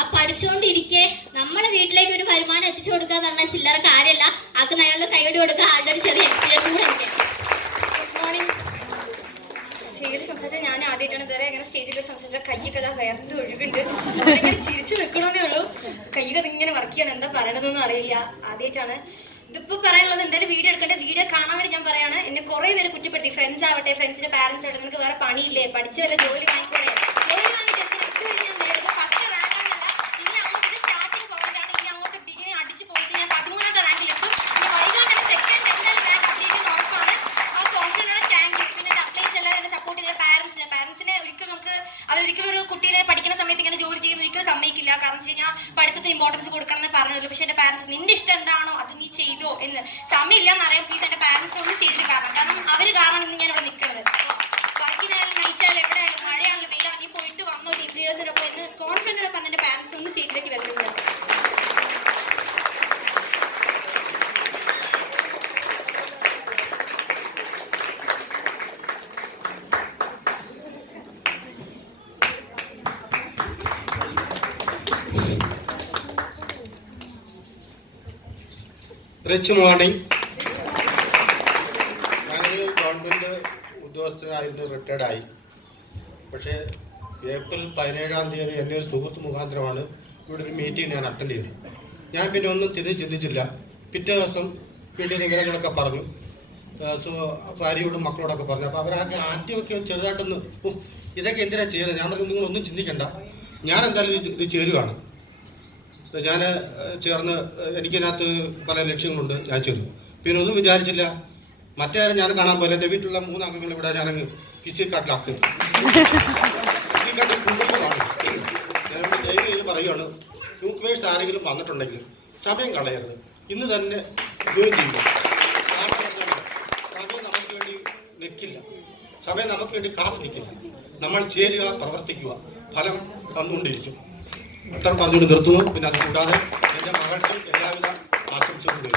ആ പഠിച്ചുകൊണ്ടിരിക്കെ നമ്മളെ വീട്ടിലേക്ക് ഒരു വരുമാനം എത്തിച്ചു കൊടുക്കുക എന്ന് പറഞ്ഞാൽ ചില്ലറ കാര്യമല്ല ആക്ക് അയാളുടെ കൈയോട് കൊടുക്കുക ആളുടെ ഒരു ചെറിയ എക്സ്പീരിയൻസ് കൂടെ എനിക്ക് സ്റ്റേജിൽ സംസാരിച്ചാൽ ഞാൻ ആദ്യമായിട്ടാണ് ഇതുവരെ അങ്ങനെ സ്റ്റേജിൽ സംസാരിച്ചാൽ കൈയൊക്കെ അതാ വേർത്ത് ഒഴുകുണ്ട്. ഇങ്ങനെ ചിരിച്ചു നിൽക്കണമെന്നേ ഉള്ളൂ. കൈയൊക്കെ ഇങ്ങനെ വർക്ക് ചെയ്യണം എന്താ പറയണതെന്നൊന്നും അറിയില്ല. ആദ്യമായിട്ടാണ് ഇതിപ്പോൾ പറയാനുള്ളത് എന്തായാലും വീഡിയോ എടുക്കേണ്ട വീഡിയോ കാണാൻ വേണ്ടി ഞാൻ പറയാണ്. എന്നെ കുറേ പേര് കുറ്റപ്പെടുത്തി. ഫ്രണ്ട്സ് ആവട്ടെ ഫ്രണ്ട്സിന്റെ പാരന്റ്സ് ആവട്ടെ നിനക്ക് വേറെ പണിയില്ലേ? പഠിച്ചവരെ ജോലി വാങ്ങിക്കോളെ സമ്മതിക്കില്ല കാരണം വെച്ച് കഴിഞ്ഞാൽ പഠിത്തത്തിന് ഇമ്പോർട്ടൻസ് കൊടുക്കണം എന്ന് പറഞ്ഞല്ലോ പക്ഷെ എന്റെ പാരന്റ്സ് നിന്റെ ഇഷ്ടം എന്താണോ അത് നീ ചെയ്തോ എന്ന്. സമയമില്ല എന്നറിയാം പ്ലീസ് എന്റെ പാരന്റ്സ് ഒന്നും ചെയ്തിട്ട് കാരണം. കാരണം അവർ കാരണം ഇന്ന് ഞാൻ ഇവിടെ നിൽക്കുന്നത് വർക്കിനായാലും നൈറ്റ് ആയാലും എവിടെ ആയാലും മഴയാണെങ്കിലും വെയിലാണെങ്കിൽ നീ പോയിട്ട് വന്നോ ടീം ലീഡേഴ്സിന്റെ ഒപ്പം എന്ന് കോൺഫിഡന്റ് പറഞ്ഞ പാരന്റ്സ് ഒന്നും ചെയ്തിലേക്ക് വരുന്നത് റിച്ച് മോർണിംഗ് ഞാനൊരു ഗവൺമെന്റ് ഉദ്യോഗസ്ഥനായിരുന്നു റിട്ടയർഡ് ആയി. പക്ഷേ ഏപ്രിൽ പതിനേഴാം തീയതി എന്റെ ഒരു സുഹൃത്ത് മുഖാന്തരമാണ് ഇവിടെ ഒരു മീറ്റിംഗ് ഞാൻ അറ്റൻഡ് ചെയ്തത്. ഞാൻ പിന്നെ ഒന്നും തിരിച്ച് ചിന്തിച്ചില്ല. പിറ്റേ ദിവസം വീട്ടിൽ വിവരങ്ങളൊക്കെ പറഞ്ഞു. ഭാര്യയോടും മക്കളോടൊക്കെ പറഞ്ഞു. അപ്പോൾ അവരൊക്കെ ആദ്യമൊക്കെ ചെറുതായിട്ടൊന്ന് ഇതൊക്കെ എന്തിനാ ചെയ്തത് ഞാൻ പറഞ്ഞു നിങ്ങളൊന്നും ചിന്തിക്കണ്ട. ഞാൻ എന്തായാലും ഇത് ചേരുവാണ്. ഞാൻ ചേർന്ന് എനിക്കതിനകത്ത് പല ലക്ഷ്യങ്ങളുണ്ട്. ഞാൻ ചേർന്നു പിന്നെ ഒന്നും വിചാരിച്ചില്ല. മറ്റേ ഞാൻ കാണാൻ പോലെ എന്റെ വീട്ടിലുള്ള മൂന്ന് അംഗങ്ങൾ ഇവിടെ ഞാൻ ഫിസി കാട്ടിലാക്കി ഫിസി കാട്ടിൽ പറയുകയാണ് ന്യൂക്ലിയേഴ്സ് ആരെങ്കിലും വന്നിട്ടുണ്ടെങ്കിൽ സമയം കളയരുത്. ഇന്ന് തന്നെ ജോയിൻ ചെയ്യുക. സമയം നമുക്ക് വേണ്ടി നിൽക്കില്ല സമയം നമുക്ക് വേണ്ടി കാത്തു നിൽക്കില്ല നമ്മൾ ചേരുക പ്രവർത്തിക്കുക. ഫലം വന്നുകൊണ്ടിരിക്കും ഉത്തരം പറഞ്ഞുകൊണ്ട് നിർത്തുന്നു. പിന്നെ അത് കൂടാതെ എന്റെ മകൾക്കും എല്ലാവിധ ആശംസകളും